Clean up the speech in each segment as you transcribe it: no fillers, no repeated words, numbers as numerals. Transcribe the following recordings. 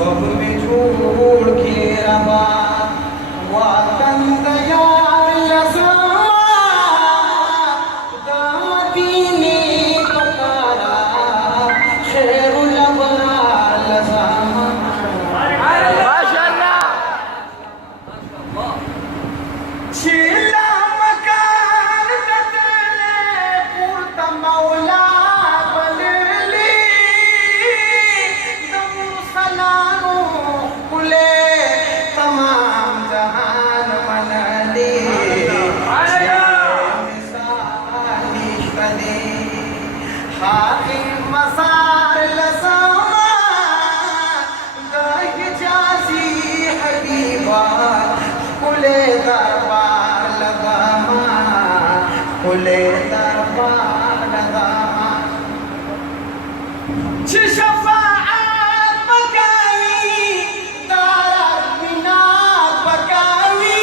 सब में झूठ घेरवा वातन दयाल लज़मा दामदीने पकारा खैरुल अबरार लज़मा माशाअल्लाह चिल्ला मकान ततले पुरता मौला बलली दम सलानो कुले तमाम जहान मनली मिसाली कदे हाकिम मसार लज़मा दाह जासी हबीबा कुले दरबार लगामा कुले दरबार लगामा शफाअत पकावी दारत मिनात पकावी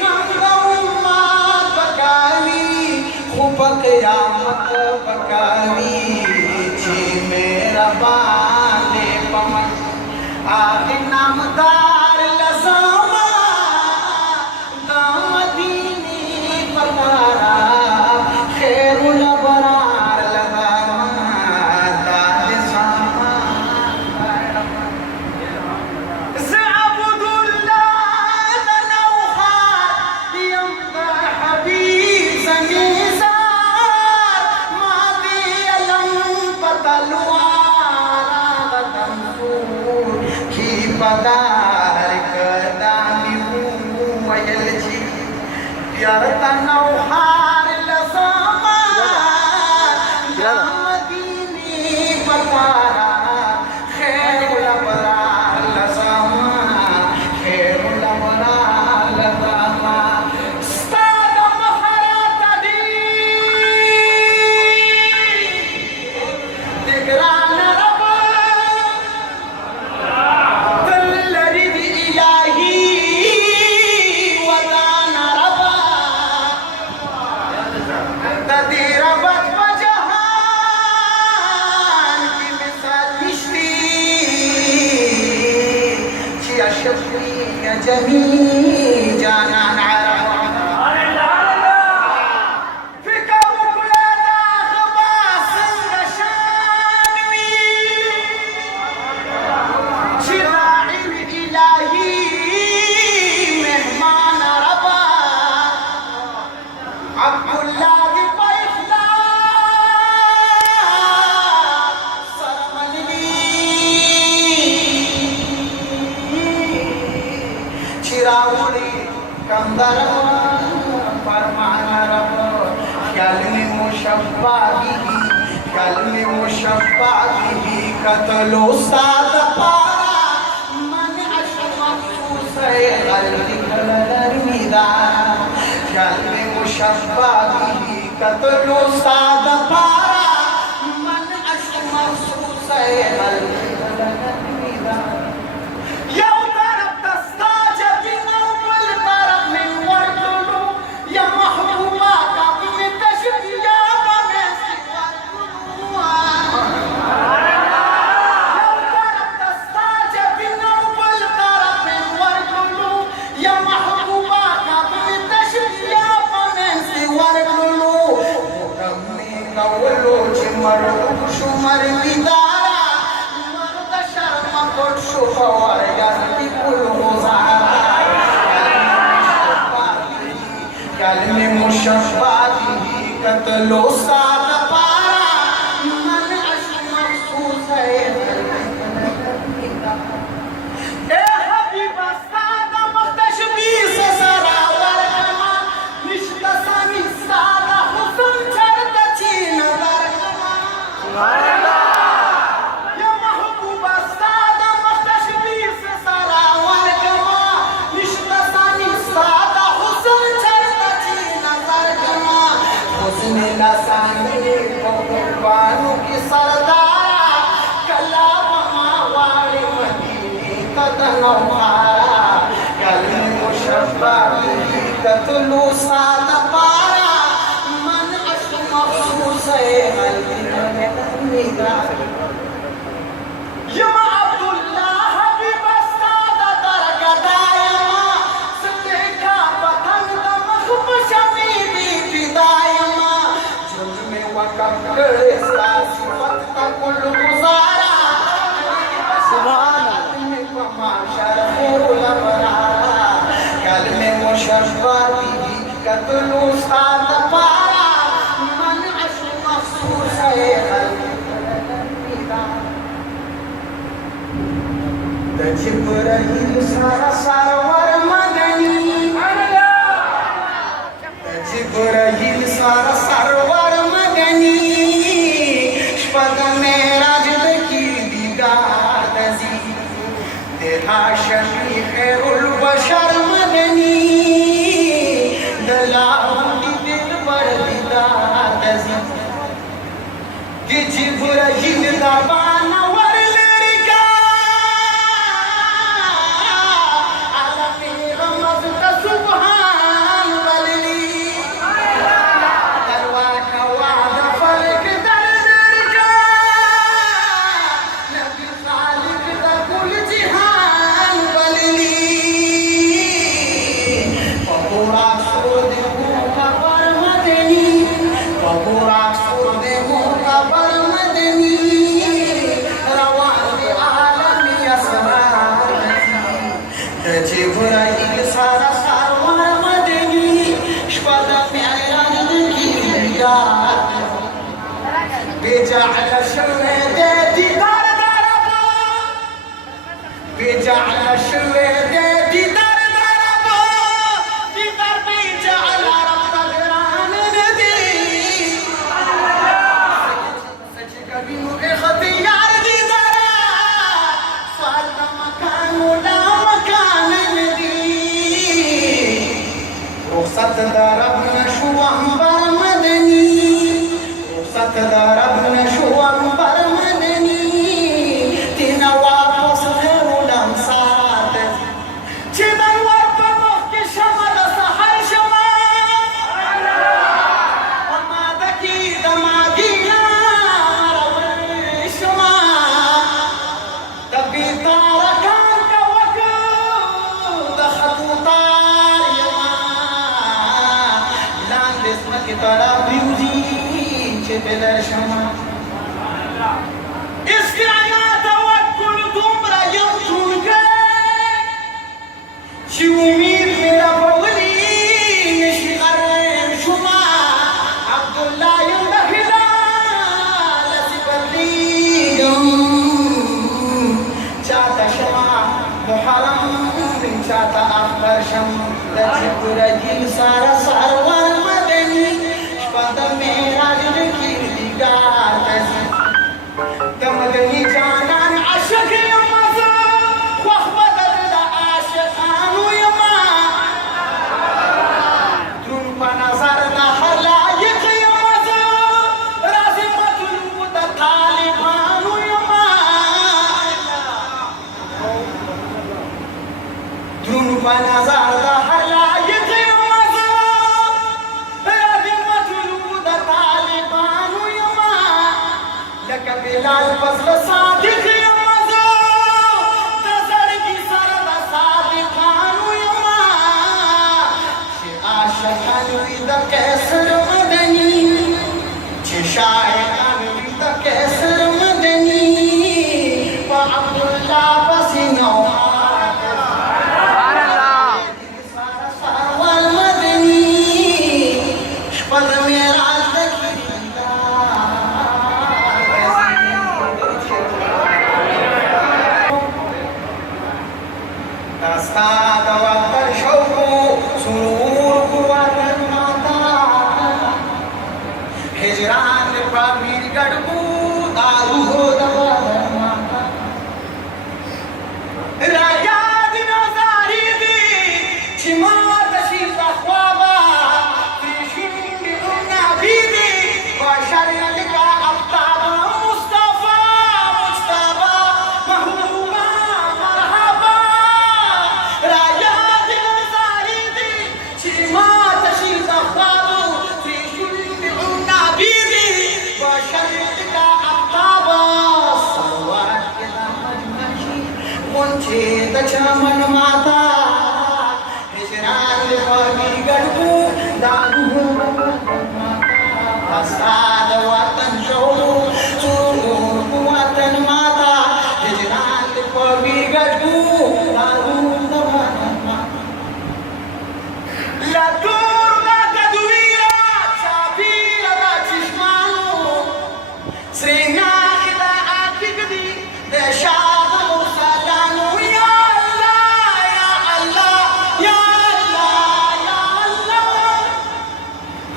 गम उम्मत पकावी खुब क़यामत पकावी छी मेरा बाले पमन आगे नामदार लज़मा दामदीने पकारा खैरुल अबरार लगामा दाल सामा ज़अब्दुल्लाह नौखार यम्दा हबीब ज़मीज़ार मादी अलम पतलवार गदमसूर की पदार कदामी वयल जी प्यारता नौहार लज़मा दामदीने पकारा खैरुल अबरार लज़मा खैरुल अबरार लज़मा उस्ताद महाराज दी निगरान रब तल्लरी इलाही वदान रबा तदीर बद बजहान की मिसाल मिश्री चिया शफी या जमी जाना चिराउड़ी कंदरम फरमान रब कलमे मुशब्बा बिही कलमे मुशब्बा बिही कतलो साद पारा मन अशमसूस गल्बी दरमिदारा कलमे मुशब्बा बिही कतलो साद पारा मन अशमसूस गल्बी दरमिदारा शुमर निदारा मर्द शर्म कोट शुभवर यानी कुल मुजारा कलमे मुशब्बा बिही कतलो साद पारा मन अशमसूस है ए हबीब साद मुख्तशबी से सरावर कमा निश्ता सानी सादा हुस्न चढ़त चीन दर या महबूबा सादा मुख्तशबी से सरावर कमा निश्ता सानी सादा हुस्न चढ़त चीन दर कमा हुस्न लसानी कुर्बानों की सरदारा कलाम वाली मदीने कदनवारा कलमे मुशब्बा बिही कतलो साद पारा मन अशमसूस है गल्बी दरमिदारा वक़्त करे सिफत का कुल गुजारा सुभान माशर उलमरा कल में मुशफ़्फ़ी कत्ल उस्ताद पारा मन अशु मखसूस है जिब्राइल सरवर मदनी जिब्राइल सरवर मदनी शपद में राजद की दीदार तजी तेरा शफी खैरुल बशर मदनी दलावंदी दिल पर दीदार तजी कि जिब्राइल दबाना بجعل شويدتي دار ضربه بجعل شويدتي دار ضربه بضربي جعل رب غران ندي سجك بينو اختيار دي دارا صار مكان ولا مكان ندي رخصت ضربنا شو انبر مدني رخصت ضربنا شو انبر مدني تنا واپس غير لمسات جبن ورب مخ شمال سحر شمال وما ذكي دماغينا روي شمال تبي طاركان كوكو دخلوا طار يما لان دسمك طرا بيوزي بدر شما इसके आया तवक्कुल तुमरा यंतुन के शी उम्मीद मेरा बवली निशिगर शुमा अब्दुल्लाह यंदखिला लसिबली चाहता शमा मुहर्रम चाहता अख्तर शम तजिब्राइल सारा सरवर मदनी शपद में राजद की दीदार तजी तमदनी जानन आशिक यमज़ वख़बदल दा आशिकान यमा तुम पर नजर दा हलायक यमज़ राज़िमतुल दा तालिबान यमा तुम पर नजर दा हलायक यमज़ राज़िमतुल दा तालिबान यमा लक बिलाल फजल सादिक यमज़ दज़र की सरद सादिकान यमा शे आशिकान विद कैसर मदनी शे शायकान विद कैसर मदनी व अब्दुल्लाह बसिनो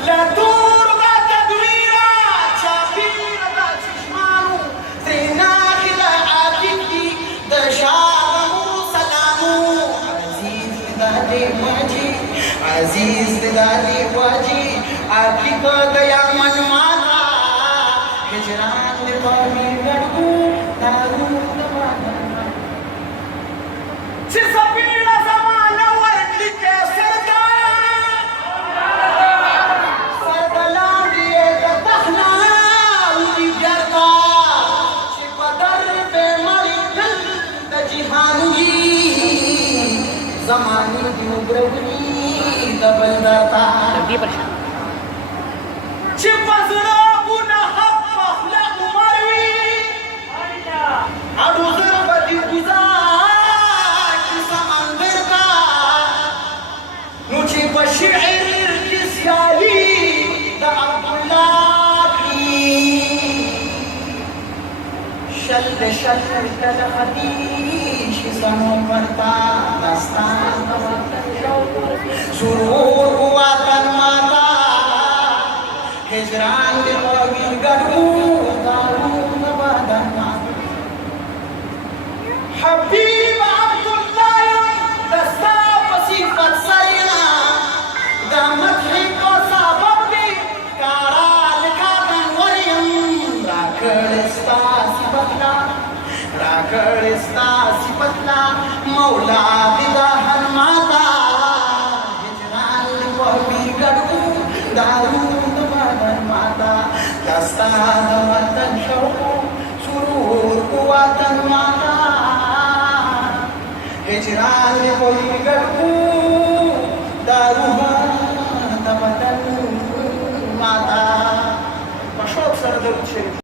لدور دا تدويرا شابير دا چشمانو زيناخ دا عاقبتي دا شامو سلامو عزيز دا دي واجي عزيز دا دي واجي عاقب دیا من مانا هجران دي پاوی گڑگو دارو دوانا چه سبیل زمان ورلی کے سردار سردلان دیئے دا تخنا اولی بیرتا چه پدر پہ مری دل دا جہانگی زمانی دیو گرونی دا بلدتا چه پزنا بنا حق مخلق مروی اڑو ضربتی گزار کی سمندر کا نوچی بشعر کی سیالی دا عبداللہ کی شل کل خدیش سنو پرتا دستان وطن سرور وطن ماتا هجران دي پاوی گڑو دارو نبادن ماتا حبیب عبداللہ دستا وصیفت سرینا دا مدحی کو سابق دی کارا لکاتن وریم راکڑستا صفتنا مولا دیدا حرماتا هجران دی پاوی گڑو دارو نبادن ماتا دستا وطن شوق سرور وطن ماتا هجران کوئی گڑو دارو وطن ماتا بشوق سر درود شریف